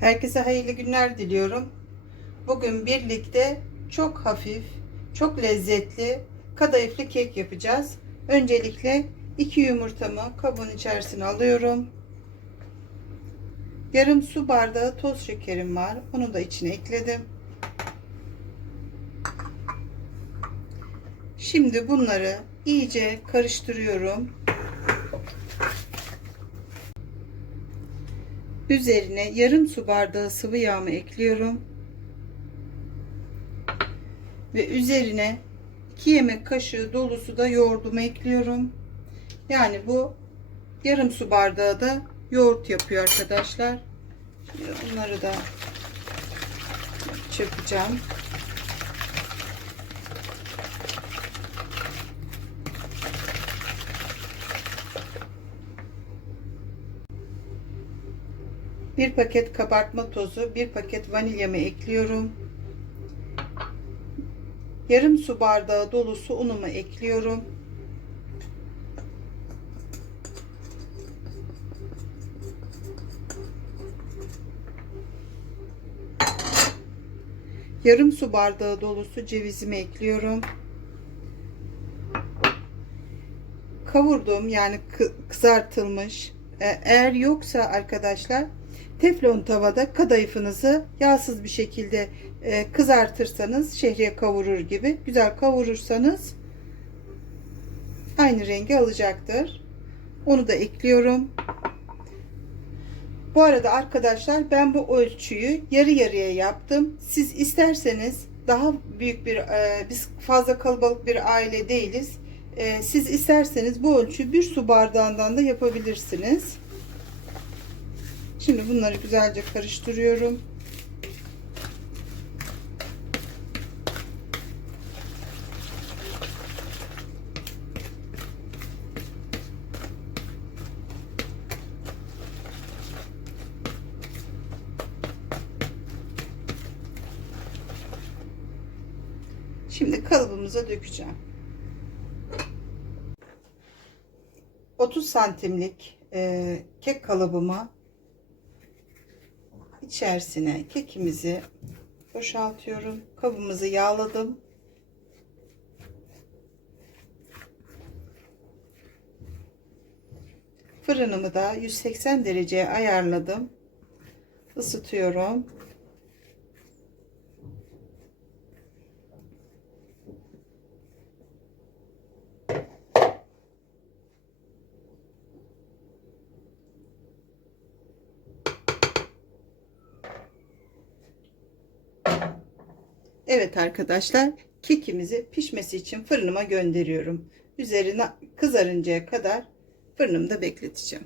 Herkese hayırlı günler diliyorum. Bugün birlikte çok hafif, çok lezzetli kadayıflı kek yapacağız. Öncelikle iki yumurtamı kabın içerisine alıyorum. Yarım su bardağı toz şekerim var. Onu da içine ekledim. Şimdi bunları iyice karıştırıyorum. Üzerine yarım su bardağı sıvı yağımı ekliyorum. Ve üzerine 2 yemek kaşığı dolusu da yoğurdumu ekliyorum. Yani bu yarım su bardağı da yoğurt yapıyor arkadaşlar. Şimdi bunları da çırpacağım. Bir paket kabartma tozu, bir paket vanilyamı ekliyorum. Yarım su bardağı dolusu unumu ekliyorum. Yarım su bardağı dolusu cevizimi ekliyorum. Kavurduğum yani kızartılmış e, eğer yoksa arkadaşlar teflon tavada kadayıfınızı yağsız bir şekilde e, kızartırsanız şehriye kavurur gibi güzel kavurursanız aynı rengi alacaktır. Onu da ekliyorum. Bu arada arkadaşlar ben bu ölçüyü yarı yarıya yaptım. Siz isterseniz daha büyük bir e, biz fazla kalabalık bir aile değiliz. E, siz isterseniz bu ölçüyü bir su bardağından da yapabilirsiniz. Şimdi bunları güzelce karıştırıyorum. Şimdi kalıbımıza dökeceğim. 30 santimlik e, kek kalıbıma içerisine kekimizi boşaltıyorum. Kabımızı yağladım. Fırınımı da 180 dereceye ayarladım. Isıtıyorum. Evet arkadaşlar kekimizi pişmesi için fırınıma gönderiyorum. Üzerine kızarıncaya kadar fırınımda bekleteceğim.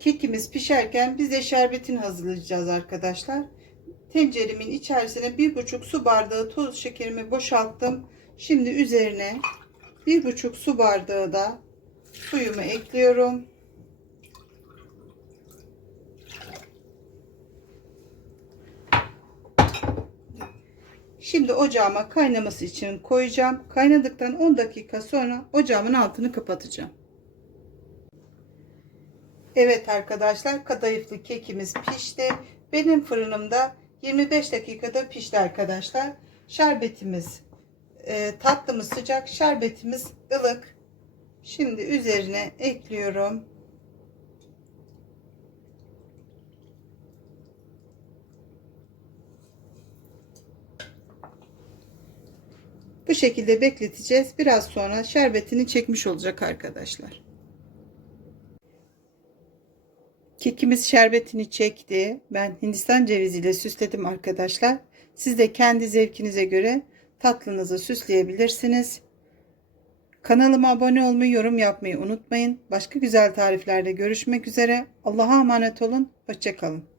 Kekimiz pişerken biz de şerbetini hazırlayacağız arkadaşlar. Tenceremin içerisine bir buçuk su bardağı toz şekerimi boşalttım. Şimdi üzerine bir buçuk su bardağı da suyumu ekliyorum. Şimdi ocağıma kaynaması için koyacağım. Kaynadıktan 10 dakika sonra ocağımın altını kapatacağım. Evet arkadaşlar kadayıflı kekimiz pişti. Benim fırınımda 25 dakikada pişti arkadaşlar. Şerbetimiz e, tatlımız sıcak, şerbetimiz ılık. Şimdi üzerine ekliyorum. Bu şekilde bekleteceğiz. Biraz sonra şerbetini çekmiş olacak arkadaşlar. Kekimiz şerbetini çekti. Ben Hindistan ceviziyle süsledim arkadaşlar. Siz de kendi zevkinize göre tatlınızı süsleyebilirsiniz. Kanalıma abone olmayı, yorum yapmayı unutmayın. Başka güzel tariflerde görüşmek üzere. Allah'a emanet olun. Hoşçakalın.